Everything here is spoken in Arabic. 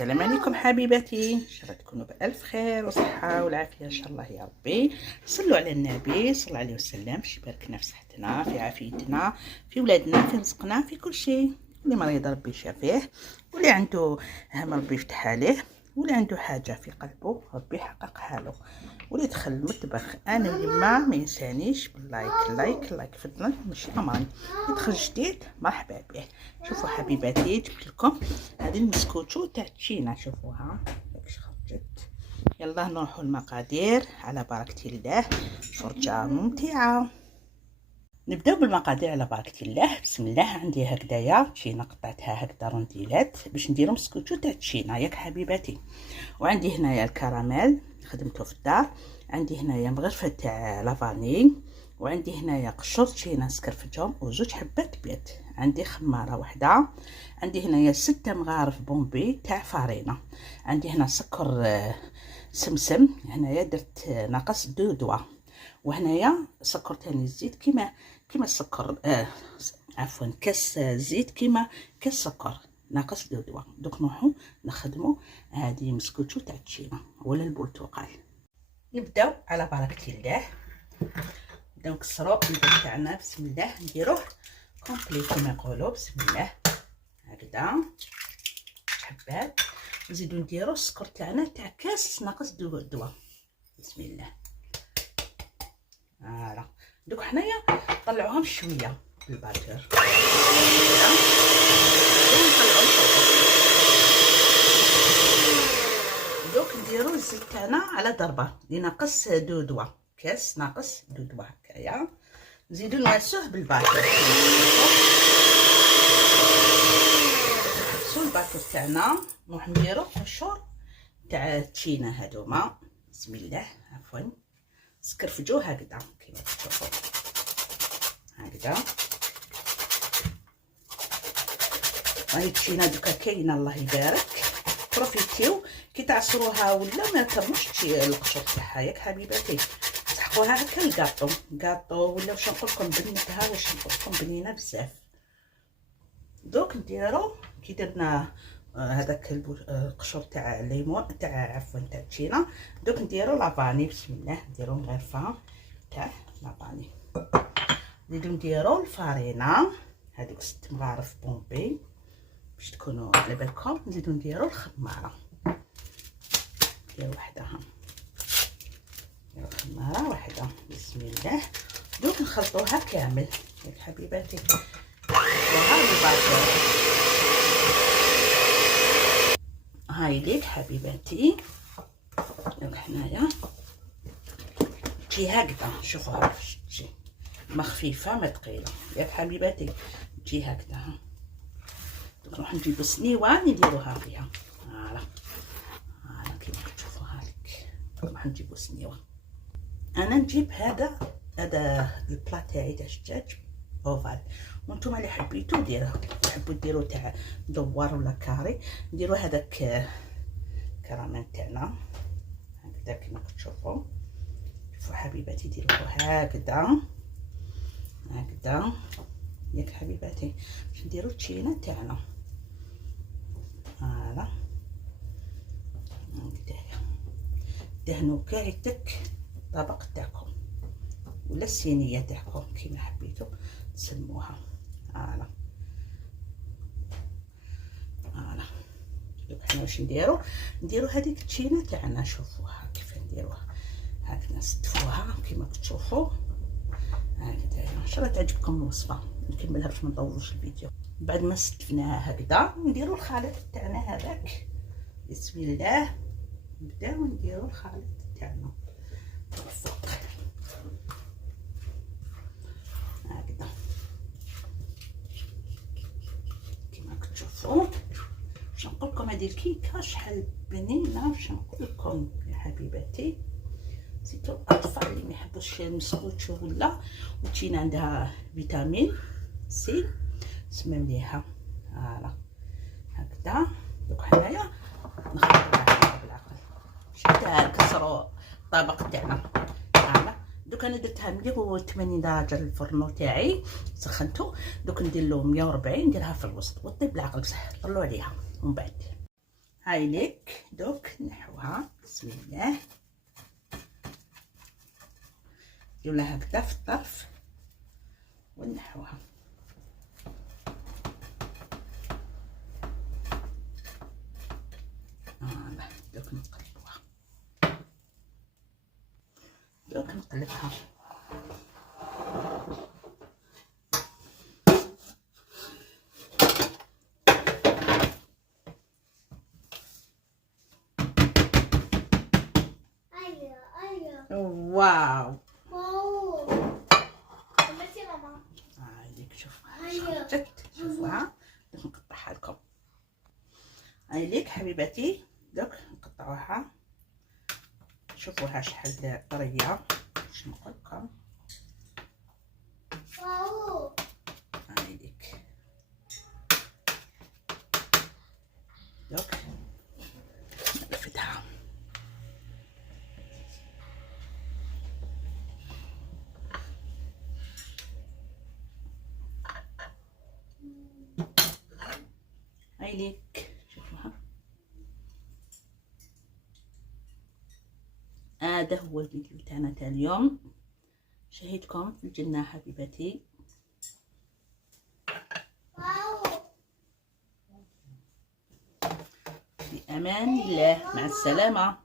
السلام عليكم حبيباتي، ان شاء الله تكونوا بالف خير وصحه والعافيه ان شاء الله يا ربي. صلوا على النبي صلى الله عليه وسلم، باش يباركنا في صحتنا، في عافيتنا، في ولادنا، في رزقنا، في كل شيء. اللي مريض ربي يشافيه، واللي عنده هم ربي يفتح عليه، واللي عنده حاجه في قلبه ربي يحققها له. واللي دخل المطبخ انا واليما ما ينسانيش باللايك لايك فضلا، ماشي امرني. يدخل جديد مرحبا به. شوفوا حبيباتي، جبت لكم هذه المسكوتشو تاع التشينا، شوفوها كيفاش خرجت. يلا نروحوا المقادير على بركه الله، فرجه ممتعه. نبداو بالمقادير على بركه الله. بسم الله. عندي هكذايا تشينا قطعتها هكذا رونديلات باش نديرو مسكوتشو تاع التشينا ياك حبيباتي. وعندي هنايا الكراميل خدمته في الدار، عندي هنايا مغرفه تاع لافاني، وعندي هنايا قشور تشينا سكرفتهم وزوج حبات بيض، عندي خماره وحده، عندي هنايا 6 مغارف بومبي تاع فارينه، عندي هنا سكر سمسم، هنايا درت ناقص 2 دوا، وهنايا سكر تاني الزيت كيما السكر عفوا كاس زيت كيما كاس سكر ناقص 2 دوا. دوك نروحو نخدمو هذه مسكوتشو تاع التشينا ولا البرتقال. نبداو على بركه الله، نبداو نكسرو البيض تاعنا. بسم الله. نديروه كومبلي كما يقولوا. بسم الله هكذا حبات. نزيدو نديرو السكر تاعنا تاع كاس ناقص 2 دوا. بسم الله. فوالا. دوك حنايا نطلعوهم شويه بالباتر، دوك نديرو الزيت تاعنا على ضربه اللي ناقص 2 دوا، كاس ناقص 2 دوا هكايا. نزيدو نواسوه بالباتر، نحبسو الباتر تاعنا. نروح نديرو قشور تاع التشينا هادوما. بسم الله. عفوا سكرفجو هكذا كيما تشوفوا هكذا. راهي التشينا دوكا كاينه الله يبارك، بروفيتيو كي تعصروها ولا ما ترموش القشور تاعها ياك حبيباتي، تحقوها هكا الكاطو ولا واش نقول لكم بنتها، واش نقول لكم بنينه بزاف. دوك نديرو كي درنا هذاك القشور تاع الليمون تاع عفوا تاع التشينا، دوك نديرو لافاني. بسم الله. نديرو مغرفه تاع لافاني، نزيدو نديرو الفارينه هذوك 6 مغارف بومبي باش تكونوا على بالكم. نزيدو نديرو الخماره، نديرو وحدها، نديرو خماره وحده. بسم الله. دوك نخلطوها كامل ياك حبيباتي. هاي ليك حبيباتي. دوك حنايا تجي هكذا، شوفوها تجي ما خفيفه ما ثقيله ياك حبيباتي، تجي هكذا. دوك نروح نجيبو سنيوه نديروها فيها. هالا كيما تشوفوها لك. نروح نجيبو سنيوه. انا نجيب هذا البلا تاعي تاع الدجاج اوفال، وانتم اللي حبيتو ديروه، تحبوا ديروا تاع دوار ولا كاري، نديروا هذاك كراميل تاعنا هكذا كيما كتشوفوا. شوفوا حبيباتي ديروه هكذا ياك حبيباتي، باش نديروا التشينا تاعنا. فوالا هكذايا. دهنوا كاعدتك الطبق تاعكم ولا الصينيه تاعكم كيما حبيتو تسموها. فوالا دوك حنا واش نديرو هذيك التشينا تاعنا. شوفوها كيف نديروها هكذا، نستفوها كيما كتشوفوا هكذايا. ان شاء الله تعجبكم الوصفه، نكملها باش ما نطولوش الفيديو. بعد ما استفناها هكذا نديرو الخليط تاعنا هذاك. بسم الله. نبداو نديرو الخليط تاعنا فوق هكذا كيما كتشوفوا. باش نقول لكم هذه الكيكه شحال بنينه، باش نقول لكم يا حبيباتي. سيتو الاطفال اللي ما يحبوش المسكوتشو ولا وتشينا عندها فيتامين سي سمم ليها. هالا هكذا. دوك حنايا نخلطوها بالعقل، حتى نكسروا الطبق تاعنا. هالا دوك انا درتها 180 درجه الفرنو تاعي سخنته. دوك ندير له 140 نديرها في الوسط وطيب بالعقل بصح طلعوا عليها ومن بعد هاي لك دوك نحوها. بسم الله. ندير لها هكذا في الطرف ونحوها. فوالا دوك نقلبوها. دوك نقلبها. واو هايليك شوفوها خرجت. شوفوها دوك نقطعها لكم. هايليك حبيباتي دوك نقطعوها. شوفوها شحال طريه. واش نقول لكم. هايليك دوك نرفدها. هايليك شوفوها. هذا هو الفيديو تاعنا تاع اليوم. شهيتكم في الجنة حبيباتي. في امان الله. مع السلامة.